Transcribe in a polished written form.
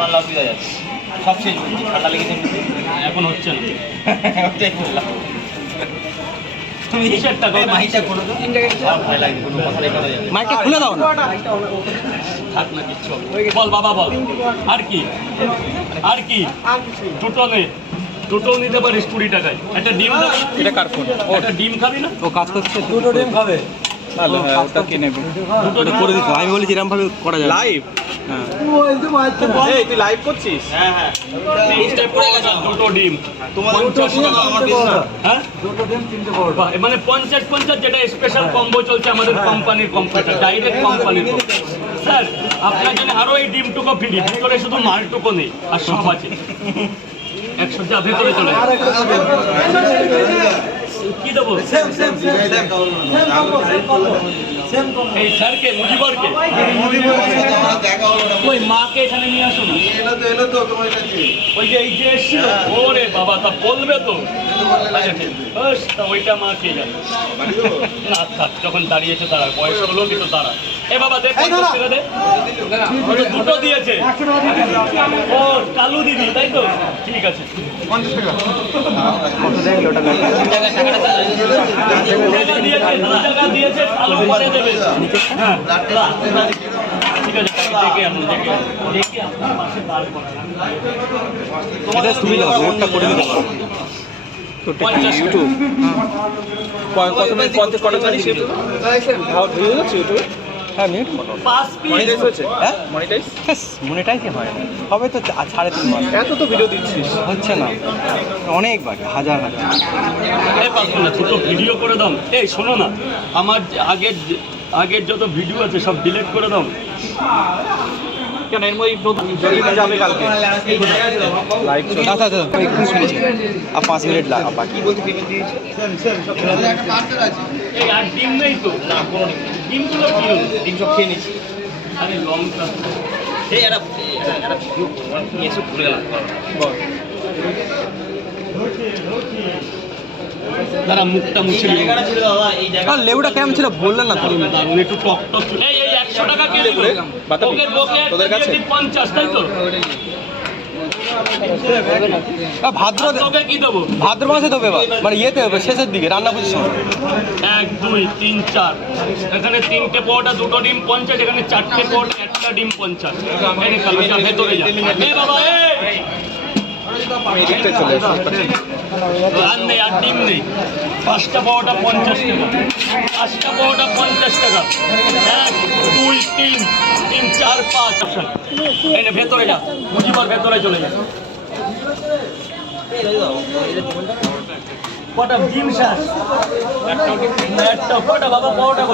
আমার লাভ হয়ে যাচ্ছে সব শেষ করছি ঠান্ডা লেগেছে এখন হচ্ছে না ওটাই করলাম তুমি হিসাবটা করো মাইকটা খুলে দাও আমার ভয় লাগে কোনো কথা রেখে যাবে মাইকটা খুলে দাও না থাক না কিচ্ছু বল বাবা বল আর কি দুটো নে দুটো নিতে পারিস 20 টাকায় একটা ডিম দাও এটা কার ফোন একটা ডিম খাবি না ও কাজ করছে দুটো ডিম খাবে তাহলে ওটা কিনে নেবে দুটো করে দিতে আমি বলি এরকম ভাবে করা যায় লাইভ হ্যাঁ এই তুই লাইভ করছিস হ্যাঁ হ্যাঁ তিনটে পড়ে গেছে দুটো ডিম তোমার 50 টাকা আমার দিন না হ্যাঁ দুটো ডিম তিনটে পড়ে মানে 50 যেটা স্পেশাল কম্বো চলছে আমাদের কোম্পানির কম্পিউটার ডাইরেক্ট কোম্পানির স্যার আপনার জন্য আরো এই ডিমটুকু ফ্রি ভিতরে শুধু মালটুকু নেই আর সব আছে 100 যা ভেতরে চলে কি দেবো এই স্যারকে মুজিবরকে ওই মাকে এখানে নিয়ে আসুন ওই যে এই যে এসেছিল ওরে বাবা তা বলবে তো তা ওইটা মা কে জানে না থাক যখন দাঁড়িয়েছে তারা বয়স হলো কিন্তু তারা এ বাবা দেখ দে দুটো দিয়েছে ও কালু দিদি তাই তো ঠিক আছে 50 টাকা কত দেখলো টাকা দিয়েছে কালু পরে দেবে হ্যাঁ ঠিক আছে দেখে আসুন দেখে আপনার পাশে বার করা এটা তুমি দাও রোডটা করে দিতে পারো তো ইউটিউব কত মিনিট কত জানিস ইউটিউব ভালো ভিডিও আছে ইউটিউব হ্যাঁ মিনিট 5 পিস মনিটাইজ হচ্ছে হ্যাঁ মনিটাইজ মনিটাইজই হয় না হবে তো 3.5 মাস এত তো ভিডিও দিচ্ছিস হচ্ছে না অনেক বাকি হাজার এই পাঁচ মিনিট ছোট ভিডিও করে দাও এই শোনো না আমার আগের যত ভিডিও আছে সব ডিলিট করে দাও কেন এর মধ্যে যদি যাবে কালকে লাইভ আচ্ছা আচ্ছা একটু শুনেছি আর 5 মিনিট লাগা বাকি বলতে পেমেন্ট দিয়েছি এই আর ডিম নেই তো না কোনো ডিমগুলো কি হলো ডিম সব খেয়ে নিচ্ছি আরে লঙ্কা এই একটা ভিডিও করবো নিয়ে এসে ভুলে গেলাম তারা মুখটা মুছে নিয়ে জায়গাটা ছিল বাবা এই জায়গা আর লেবুটা কেমন ছিল বললেন না তো দারুণ একটু টক টক এই 100 টাকা কিলো বাতাবি তোদের কাছে 50 তাই তো ভাদ্র তোকে কি দেবো ভাদ্র মাসে দেবে মানে ইয়েতে হবে শেষের দিকে রান্না পুজোর সময় 1 2 3 4 এখানে 3টে পরোটা 2টো ডিম 50 এখানে 4টে পরোটা 1টা ডিম 50 এই কালো যা ভেতরে যা এ বাবা এই আমি এদিকটা চলে আসি আর নেই আর ডিম নেই 5টা পরোটা 50 টাকা 5টা পরোটা 50 টাকা 1 2 3 3 4 5 এই ভেতরে যা মুজিবর ভেতরে চলে যা কটা ডিম শাস একটা কটা বাবা পরোটা